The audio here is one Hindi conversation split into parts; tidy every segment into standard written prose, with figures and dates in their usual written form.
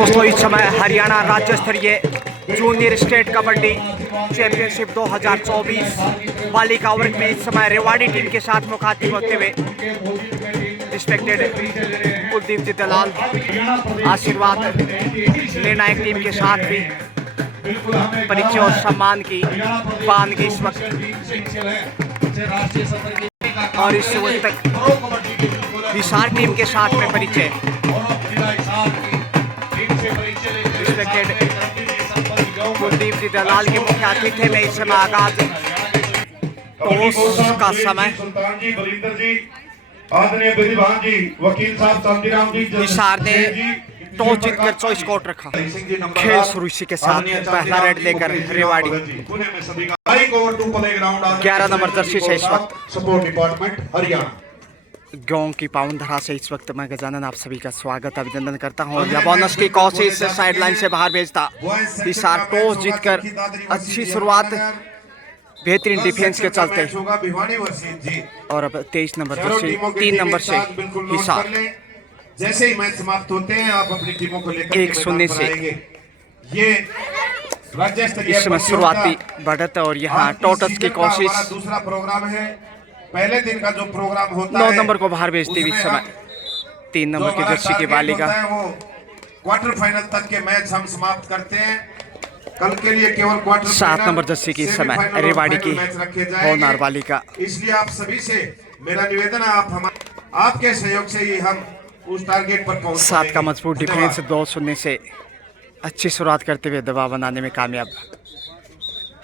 दोस्तों इस समय हरियाणा राज्य स्तरीय जूनियर स्टेट कबड्डी चैंपियनशिप 2024 बालिका वर्ग में इस समय रेवाड़ी टीम के साथ मुखातिब होते हुए रिस्पेक्टेड कुलदीप जी दलाल आशीर्वाद निर्णायक टीम के साथ भी परिचय और सम्मान की बानगी इस वक्त और इस वक्त तक हिसार टीम के साथ में परिचय रिस्पेक्टेड कुलदीप जी दलाल के मुख्य अतिथि में इस समय आगाज टॉस का समय हिसार ने टॉस जीतकर चॉइस कोर्ट रखा। खेल शुरू इसी के साथ पहला रेड लेकर रेवाड़ी 11 नंबर जर्सी से इस वक्त सपोर्ट डिपार्टमेंट हरियाणा गांव की पावनधरा से इस वक्त मैं गजानन आप सभी का स्वागत अभिनंदन करता हूं। या बोनस की कोशिश साइडलाइन से बाहर भेजता हिसार टॉस जीतकर अच्छी शुरुआत बेहतरीन डिफेंस के चलते और अब 23 नंबर जर्सी 3 नंबर से हिसार जैसे ही मैच समाप्त होते हैं आप अपनी टीमों को लेकर 1-0 से ये राज्य स्तरीय इस समय शुरुआती बढ़त और यहाँ टोटस की कोशिश दूसरा प्रोग्राम है। पहले दिन का जो प्रोग्राम होता 9 है नंबर को बाहर भेजती हुई इस समय 3 नंबर की जर्सी की बालिका क्वार्टर फाइनल तक के मैच हम समाप्त करते हैं। कल के लिए केवल क्वार्टर 7 नंबर जर्सी की इस समय रेवाड़ी की होनार बालिका। इसलिए आप सभी से मेरा निवेदन है आपके सहयोग से ही हम उस टारगेट पर पहुंच 7 का मजबूत डिफेंस 2-0 से अच्छी शुरुआत करते हुए दबाव बनाने में कामयाब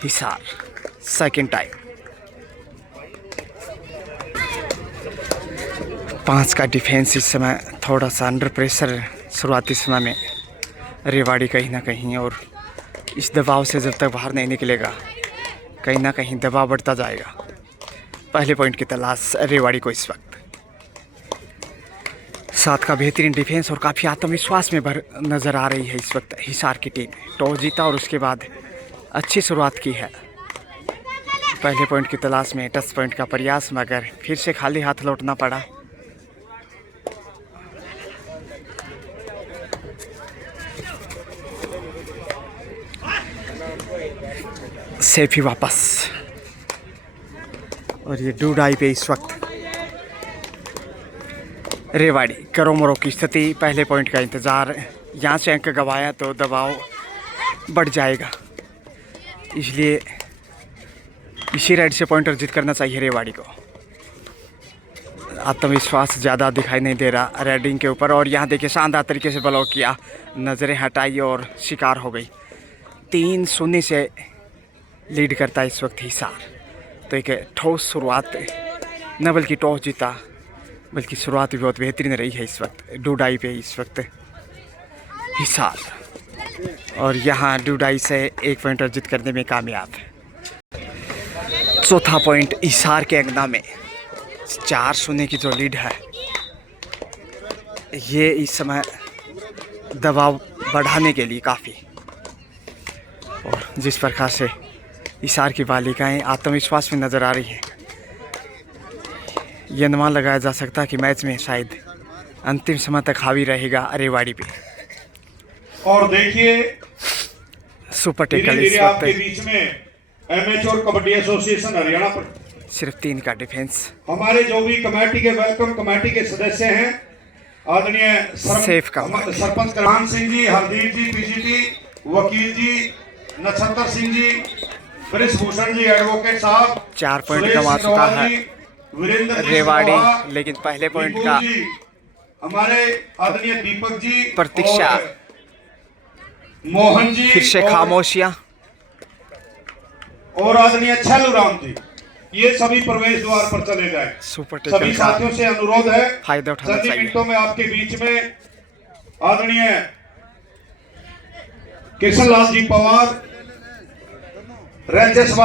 हिसार सेकंड टाइम 5 का डिफेंस इस समय थोड़ा सा अंडर प्रेशर शुरुआती समय में रेवाड़ी कहीं ना कहीं और इस दबाव से जब तक बाहर नहीं निकलेगा कहीं ना कहीं दबाव बढ़ता जाएगा। पहले पॉइंट की तलाश रेवाड़ी को इस वक्त 7 का बेहतरीन डिफेंस और काफ़ी आत्मविश्वास में भर नज़र आ रही है इस वक्त हिसार की टीम। टॉस जीता और उसके बाद अच्छी शुरुआत की है। पहले पॉइंट की तलाश में टच पॉइंट का प्रयास मगर फिर से खाली हाथ लौटना पड़ा। सेफी वापस और ये डूडाई पे इस वक्त रेवाड़ी करो मरो की स्थिति। पहले पॉइंट का इंतज़ार, यहाँ से अंक गंवाया तो दबाव बढ़ जाएगा, इसलिए इसी राइड से पॉइंटर जीत करना चाहिए रेवाड़ी को। आत्मविश्वास ज़्यादा दिखाई नहीं दे रहा रेडिंग के ऊपर और यहाँ देखिए शानदार तरीके से ब्लॉक किया, नज़रें हटाई और शिकार हो गई। 3-0 से लीड करता है इस वक्त हिसार। तो एक ठोस शुरुआत न बल्कि टॉस जीता बल्कि शुरुआत भी बहुत बेहतरीन रही है इस वक्त डूडाई पे इस वक्त हिसार और यहाँ डूडाई से 1 पॉइंटर जीत करने में कामयाब है। चौथा पॉइंट हिसार के अंगना में 4-0 की जो लीड है ये इस समय दबाव बढ़ाने के लिए काफ़ी और जिस प्रकार से हिसार की बालिकाएं आत्मविश्वास में नज़र आ रही हैं ये अनुमान लगाया जा सकता है कि मैच में शायद अंतिम समय तक हावी रहेगा रेवाड़ी पे। और देखिए सुपर टेकल इस वक्त आपके बीच में एमेच्योर कबड्डी एसोसिएशन हरियाणा पर सिर्फ 3 का डिफेंस। हमारे जो भी कमेटी के वेलकम कमेटी के सदस्य हैं आदरणीय सरपंच करमान सिंह जी, हरदीप जी, पीजीटी, वकील जी, नक्षत्र सिंह जी, ब्रिजभूषण जी, एडवोकेट साहब। 4 पॉइंट गंवा चुका है रेवाड़ी, लेकिन पहले पॉइंट का हमारे आदरणीय दीपक जी, प्रतीक्षा, मोहन जी, फिर से खामोशियां और आदरणीय छल्लू राम जी, ये सभी प्रवेश द्वार पर चले जाए। सभी साथियों से अनुरोध है फायदा उठाना चाहिए। मिनटों में आपके बीच में आदरणीय कृष्णलाल जी पवार राज्य सभा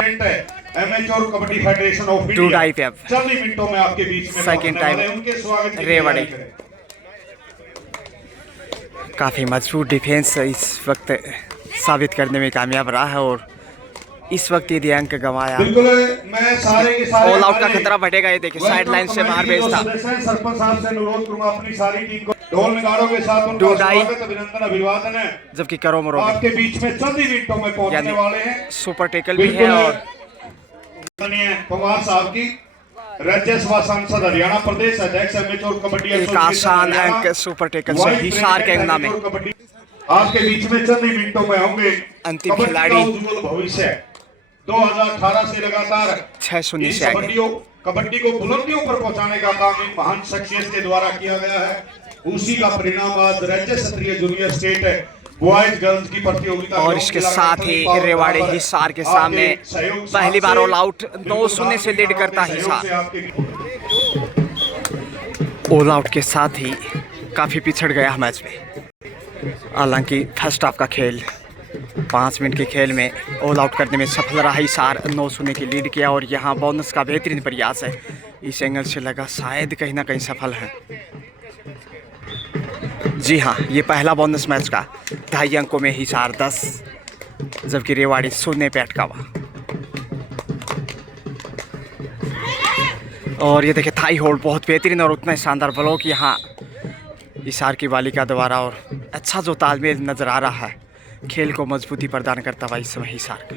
amateur kabaddi federation of India 40 मिनटों में आपके बीच में सेकंड टाइम उनके स्वागत रेवाड़ी काफ़ी मजबूत डिफेंस इस वक्त साबित करने में कामयाब रहा है और इस वक्त यदि अंक गंवाया ऑल आउट का खतरा बढ़ेगा। ये देखिए साइड लाइन से बाहर भेजता। सरपंच साहब से अनुरोध करूंगा अपनी सारी टीम को ढोल नगाड़ों के साथ उनका डूडाई। स्वागत, अभिनंदन, अभिवादन है। जबकि करो मरो आपके बीच में चंद ही मिनटों में पहुंचने वाले हैं। सुपर टेकल भी है और पवार साहब की राज्यसभा सांसद, हरियाणा प्रदेश अध्यक्ष एमेचोर कबड्डी एक आसान अंक सुपर टेकल से हिसार के अंगना में। आपके बीच में चंद ही मिनटों में होंगे अंतिम कबड्डी खिलाड़ी। का उज्जवल भविष्य 2018 से लगातार 6-0 से इस आगे। कबड्डी को बुलंदियों पर पहुंचाने का काम इन महान शख्सियत के द्वारा किया गया है। उसी का परिणाम आज राज्य स्तरीय जूनियर स्टेट बॉयज गर्ल्स की प्रतियोगिता और इसके साथ ही रेवाड़ी हिसार के सामने पहली बार ऑल आउट 9-0 से लीड करता हिसार। ऑल आउट के साथ ही काफ़ी पिछड़ गया मैच में। हालांकि फर्स्ट हाफ का खेल 5 मिनट के खेल में ऑल आउट करने में सफल रहा हिसार, 9-0 की लीड किया। और यहाँ बोनस का बेहतरीन प्रयास है, इस एंगल से लगा शायद कहीं ना कहीं सफल है। जी हाँ, ये पहला बोनस मैच का 2.5 अंकों में हिसार 10, जबकि रेवाड़ी 0 पे अटका हुआ। और ये देखिए थाई होल्ड बहुत बेहतरीन और उतना ही शानदार ब्लॉक यहाँ हिसार की बालिका द्वारा। और अच्छा जो तालमेल नज़र आ रहा है, खेल को मजबूती प्रदान करता हुआ इस समय हिसार का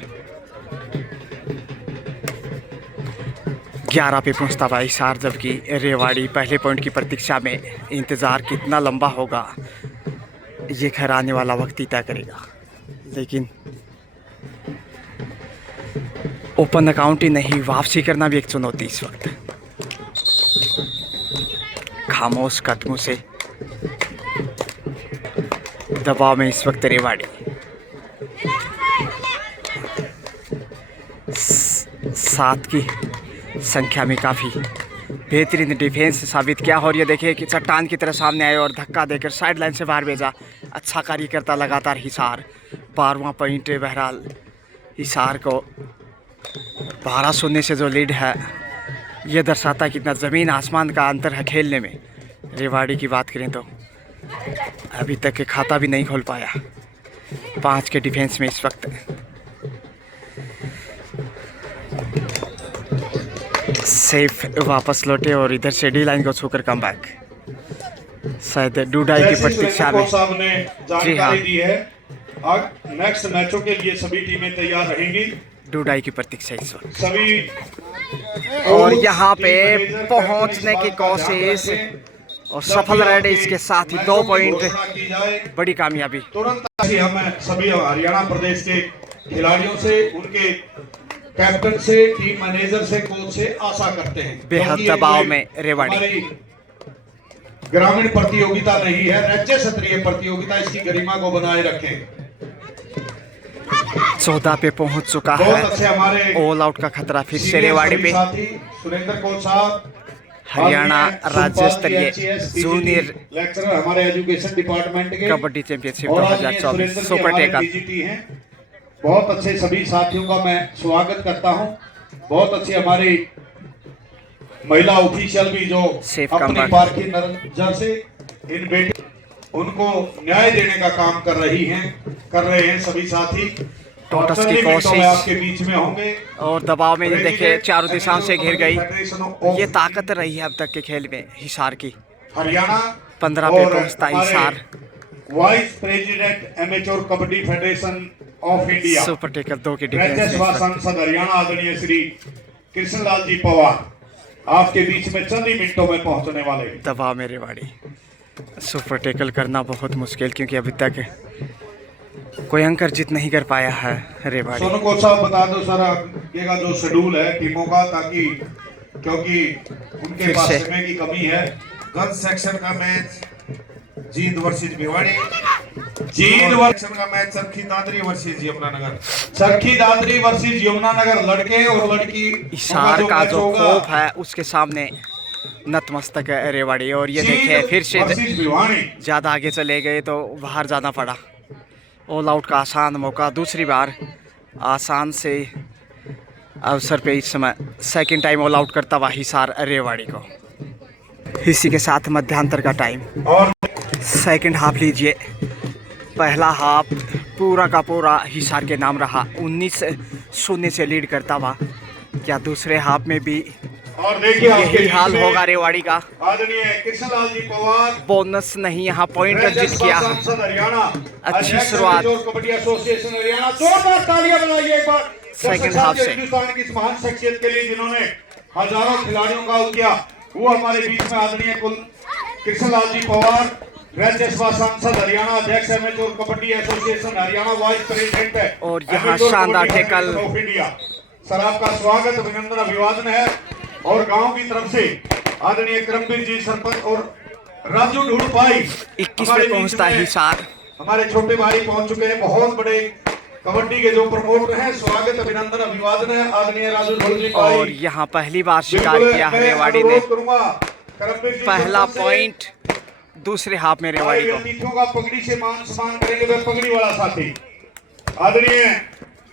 11 पे पहुंचता हुआ हिसार, जबकि रेवाड़ी पहले पॉइंट की प्रतीक्षा में। इंतज़ार कितना लंबा होगा ये खैर आने वाला वक्त ही तय करेगा, लेकिन ओपन अकाउंट ही नहीं, वापसी करना भी एक चुनौती इस वक्त। खामोश कदमों से दबाव में इस वक्त रेवाड़ी 7 की संख्या में काफ़ी बेहतरीन डिफेंस साबित किया। और ये देखिए कि चट्टान की तरह सामने आए और धक्का देकर साइड लाइन से बाहर भेजा। अच्छा कार्य करता लगातार हिसार। 12वां पॉइंट बहरहाल हिसार को 12-0 से जो लीड है, ये दर्शाता है कितना ज़मीन आसमान का अंतर है खेलने में। रेवाड़ी की बात करें तो अभी तक के खाता भी नहीं खोल पाया 5 के डिफेंस में इस वक्त। सेफ वापस लौटे और इधर से डी लाइन को छूकर कम बैक, शायद डूडाई की प्रतीक्षा में। जी हाँ, दी है। अब नेक्स्ट मैचों के लिए सभी टीमें तैयार रहेंगी। डूडाई की प्रतीक्षा इस वक्त। सभी और यहाँ पे पहुंचने की कोशिश और सफल रहे। इसके साथ ही 2 पॉइंट, बड़ी कामयाबी। तुरंत हम सभी हरियाणा प्रदेश के खिलाड़ियों से, उनके कैप्टन से, टीम मैनेजर से, कोच से आशा करते हैं। बेहद दबाव में रेवाड़ी। ग्रामीण प्रतियोगिता नहीं है, राज्य स्तरीय प्रतियोगिता, इसकी गरिमा को बनाए रखें। 14 पे पहुंच चुका है। अच्छे हमारे ऑल आउट का खतरा फिर से रेवाड़ी पे। सुरेंद्र कोच साहब, हरियाणा राज्य स्तरीय जूनियर लेक्चरर हमारे एजुकेशन डिपार्टमेंट के कबड्डी चैंपियनशिप 2024 सुपर टेकल। बहुत अच्छे सभी साथियों का मैं स्वागत करता हूं। बहुत अच्छी हमारी महिला ऑफिशियल भी जो अपनी पार्क की नजर से इन बेटे उनको न्याय देने का काम कर रहे हैं सभी साथी। टोटस की कोशिश आपके बीच में होंगे और दबाव में ये देखिए चारों दिशाओं से घिर गई। ये ताकत रही है अब तक के खेल में हिसार की। हरियाणा 15 पे पहुंचता Hisar. Vice president amateur kabaddi federation of India super tackle 2 की राज्यसभा सांसद हरियाणा आदरणीय श्री कृष्णलाल जी पवार आपके बीच में चंद ही मिनटों में पहुंचने वाले। दबाव में रेवाड़ी। सुपर टेकल करना बहुत मुश्किल, क्योंकि अभी तक कोई अंक अर्जित नहीं कर पाया है रेवाड़ी। सोनू कोच साहब बता दो सर आगे का जो शेड्यूल है टीमों का, ताकि क्योंकि उनके पास समय की कमी है। गर्ल्स सेक्शन का match Jind versus Bhiwadi, Jind section का match Charkhi Dadri versus Yamunanagar, Charkhi Dadri versus Yamunanagar, लड़के और लड़की हिसार का जो खौफ है उसके सामने नतमस्तक है रेवाड़ी। और ये देखिए फिर से ज़्यादा आगे चले गए तो बाहर जाना पड़ा। ऑल आउट का आसान मौका, दूसरी बार आसान से अवसर पे इस समय सेकंड टाइम ऑल आउट करता हुआ हिसार रेवाड़ी को। इसी के साथ मध्यांतर का टाइम और सेकंड हाफ लीजिए। पहला हाफ पूरा का पूरा हिसार के नाम रहा, 19-0 से लीड करता हुआ। क्या दूसरे हाफ में भी और देखिए आपके यही हाल बीच में होगा रेवाड़ी का। आदरणीय कृष्णलाल जी पवार, बोनस नहीं, यहाँ पॉइंटर जीत किया। सांसद हरियाणा, अच्छी अध्यक्ष शुरुआत। Amateur kabaddi association Haryana. जोरदार तालियां बजाइए एक बार सेकंड हाफ से। हिंदुस्तान की इस महान शख्सियत के लिए जिन्होंने हजारों खिलाड़ियों का आउट किया। वो हमारे बीच में आदरणीय कृष्णलाल जी पवार, राज्यसभा सांसद हरियाणा, अध्यक्ष amateur kabaddi association Haryana, vice president है और यहाँ शानदार टैकल। Of India. सर आपका स्वागत, अभिनंदन, अभिवादन है। और गांव की तरफ से आदरणीय करमबीर जी सरपंच और राजू ढूंढपाई 21 पे पहुंचता है हिसार। हमारे छोटे भाई पहुंच चुके हैं, बहुत बड़े कबड्डी के जो प्रमोटर हैं। स्वागत, अभिनंदन, अभिवादन है आदरणीय राजू ढूंढपाई। और यहाँ पहली बार शिकार किया है रेवाड़ी ने। पहला पॉइंट दूसरे हाफ में रेवाड़ी को। अतिथियों का पगड़ी से मान सम्मान करेंगे वे पगड़ी वाला साथी आदरणीय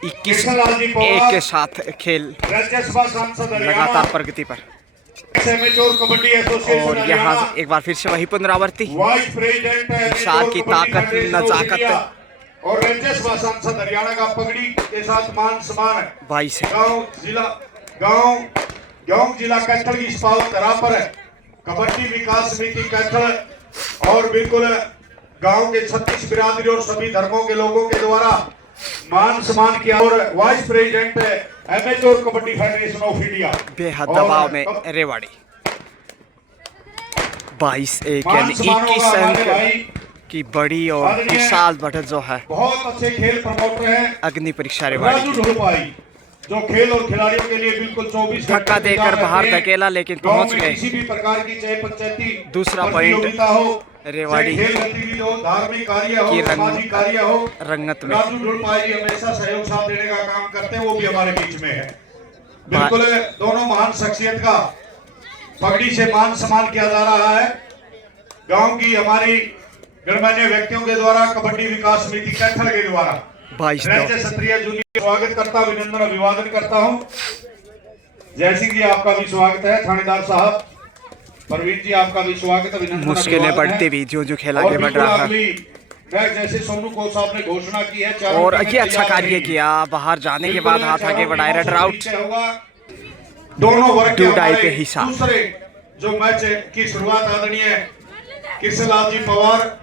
21-1 के साथ खेल राज्यसभा सांसद लगातार प्रगति पर। एमेच्योर कबड्डी एसोसिएशन और यहाँ एक बार फिर से वही पुनरावृत्ति। वाइस प्रेसिडेंट हिसार की ताकत, नजाकत। और राज्यसभा सांसद हरियाणा का पगड़ी के साथ मान सम्मान 22 है। गांव जिला कैथल की स्पाउट धरा पर कबड्डी विकास समिति कैथल और बिल्कुल गांव के 36 बिरादरी और सभी धर्मों के लोगों के द्वारा मान सम्मान किया। और vice president amateur kabaddi federation of India. बेहद दबाव में रेवाड़ी 22-1 यानी 21 अंक की बड़ी और विशाल बढ़त जो है। बहुत अच्छे खेल प्रमोटर हैं अग्नि परीक्षा रेवाड़ी राजू ढूंढपाई, जो खेल और खिलाड़ियों के लिए बिल्कुल 24 धक्का देकर बाहर धकेला, लेकिन पहुंच गए। किसी भी प्रकार की चाहे पंचायती दूसरा पॉइंट हो, रेवाड़ी खेल गतिविधि हो, धार्मिक कार्य हो, सामाजिक कार्य हो, रंगत में राजू ढूंढपाई हमेशा सहयोग साथ देने का काम करते हैं। वो भी हमारे बीच में है। बिल्कुल दोनों महान शख्सियत का पगड़ी से मान सम्मान किया जा रहा है। गांव की हमारी गणमान्य व्यक्तियों के द्वारा, कबड्डी विकास समिति कैथल के द्वारा 22 राज्य क्षत्रिय जूनियर स्वागत करता, अभिनंदन, अभिवादन करता हूं। जय सिंह जी आपका भी स्वागत है। थानेदार साहब परवीन जी आपका भी स्वागत, अभिनंदन। मुश्किलें बढ़ती भी जो खेल आगे बढ़ रहा है। जैसे सोनू को साहब ने घोषणा की है और ये अच्छा कार्य किया, बाहर जाने के बाद हाथ आगे बढ़ाए। रेड आउट दोनों वर्ग के 2 डाई पे हमारे हिसाब। दूसरे जो मैच की शुरुआत आदरणीय कृष्णलाल जी पवार,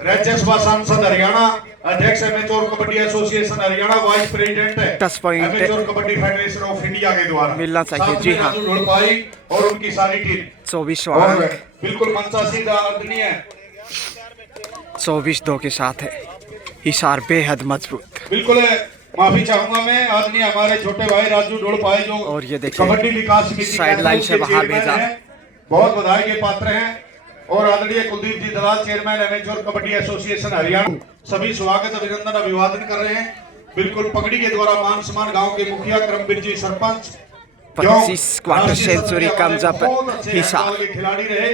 राज्यसभा सांसद हरियाणा, अध्यक्ष amateur kabaddi association Haryana, vice president है 10 point amateur kabaddi federation of India के द्वारा मिलना चाहिए। जी हाँ, ढूंढपाई और उनकी सारी टीम 24 बिल्कुल मंचासीन आदरणीय 24-2 के साथ है हिसार बेहद मजबूत। बिल्कुल माफी चाहूंगा मैं आदरणीय हमारे छोटे भाई राजू ढोलपाई जो और ये देखिए कबड्डी विकास समिति साइड लाइन से बाहर भेजा, बहुत बधाई के पात्र हैं। और आदरणीय Kuldeep ji Dalal, chairman amateur kabaddi association Haryana, सभी स्वागत, अभिनंदन, अभिवादन कर रहे हैं। बिल्कुल पगड़ी के द्वारा मान सम्मान गांव के मुखिया करमबीर जी सरपंच 25 क्वार्टर सेंचुरी कमजब हिसार के खिलाड़ी रहे।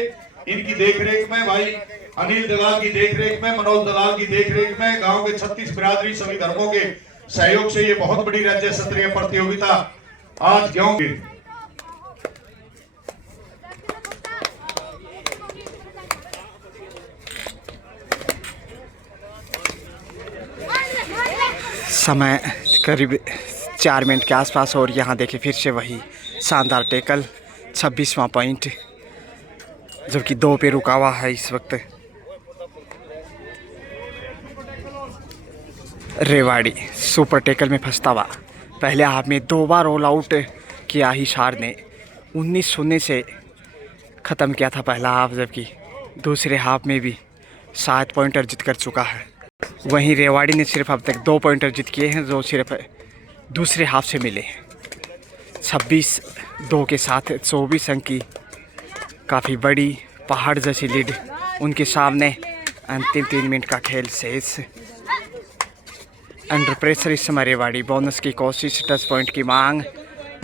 इनकी देखरेख में भाई अनिल दलाल की देखरेख में, मनोज दलाल की देखरेख में, गांव के 36 बिरादरी सभी धर्मों के सहयोग से ये बहुत बड़ी राज्य स्तरीय प्रतियोगिता आज गांव के समय करीब 4 मिनट के आसपास। और यहाँ देखिए फिर से वही शानदार टेकल, 26वां पॉइंट, जबकि 2 पे रुका हुआ है इस वक्त रेवाड़ी। सुपर टेकल में फंसता हुआ पहले हाफ में 2 बार ऑल आउट किया हिसार ने। 19-0 से ख़त्म किया था पहला हाफ, जबकि दूसरे हाफ में भी 7 पॉइंट अर्जित कर चुका है। वहीं रेवाड़ी ने सिर्फ अब तक 2 पॉइंट अर्जित किए हैं, जो सिर्फ दूसरे हाफ से मिले हैं। 26-2 के साथ 24 अंक की काफ़ी बड़ी पहाड़ जैसी लीड उनके सामने। अंतिम 3 मिनट का खेल शेष। अंडर प्रेशर इस समय रेवाड़ी, बोनस की कोशिश, टच पॉइंट की मांग।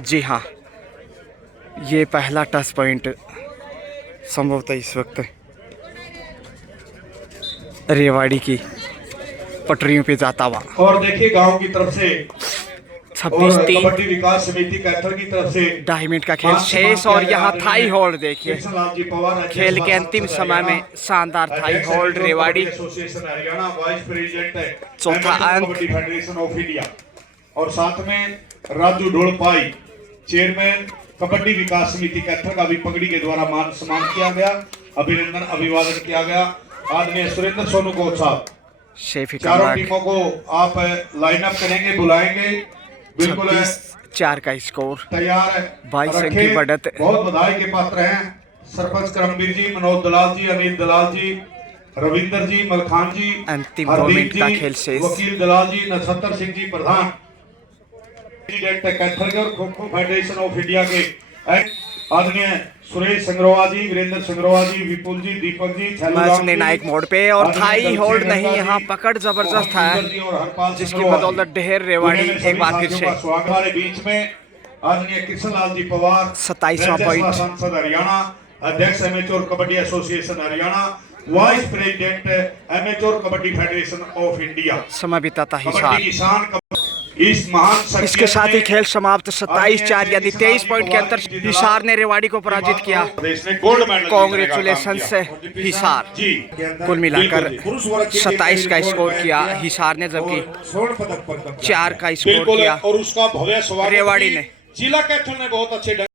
जी हाँ, ये पहला टच पॉइंट संभवतः इस वक्त रेवाड़ी की पटरियों पे जाता हुआ। और देखिए गांव की तरफ से 26-3 कबड्डी विकास समिति कैथल की तरफ से 2.5 मिनट का खेल शेष। और यहाँ थाई होल्ड देखिए, कृष्णलाल जी पवार, खेल के अंतिम समय में शानदार thigh hold Rewari. Association Haryana, vice president है चौथा अंक कबड्डी फेडरेशन ऑफ इंडिया। और साथ में राजू ढोलपाई, चेयरमैन कबड्डी विकास समिति कैथल का भी पगड़ी के द्वारा मान सम्मान किया गया, अभिनंदन अभिवादन किया गया। आदरणीय सुरेंद्र सोनू कोच साहब, शेफी चारों टीमों को आप लाइनअप करेंगे, बुलाएंगे, बिल्कुल 26-4 का स्कोर। तैयार है, 22 अंक की बढ़त। बहुत बधाई के पात्र हैं सरपंच करमवीर जी, मनोज दलाल जी, अनिल दलाल जी, रविंदर जी, मलखान जी, अंतिम 2 हरदीप मिनट का जी, खेल शेष। वकील दलाल जी, नछत्तर सिंह जी प्रधान प्रेसिडेंट कैथल के और kho kho federation of India के आदरणीय सुरेश संग्रोहा जी, वीरेंद्र संग्रोहा जी, विपुल जी, दीपक जी, मैच निर्णायक मोड पे और थाई होल्ड नहीं, यहाँ पकड़ जबरदस्त है जिसकी बदौलत ढेर रेवाड़ी एक बार फिर से स्वागत हमारे बीच में आदरणीय कृष्णलाल जी पवार, 27वां पॉइंट। सांसद हरियाणा, अध्यक्ष amateur kabaddi association Haryana, vice president amateur kabaddi federation of India. समय बिताता कबड्डी हिसार। किसान इस महान इसके साथ ही खेल समाप्त 27-4 यानी 23 पॉइंट के अंतर हिसार ने रेवाड़ी को पराजित किया। कांग्रेचुलेशंस हिसार। कुल मिलाकर 27 का स्कोर किया हिसार ने, जबकि 4 का स्कोर किया और उसका भव्य स्वागत रेवाड़ी ने। जिला कैथल ने बहुत अच्छे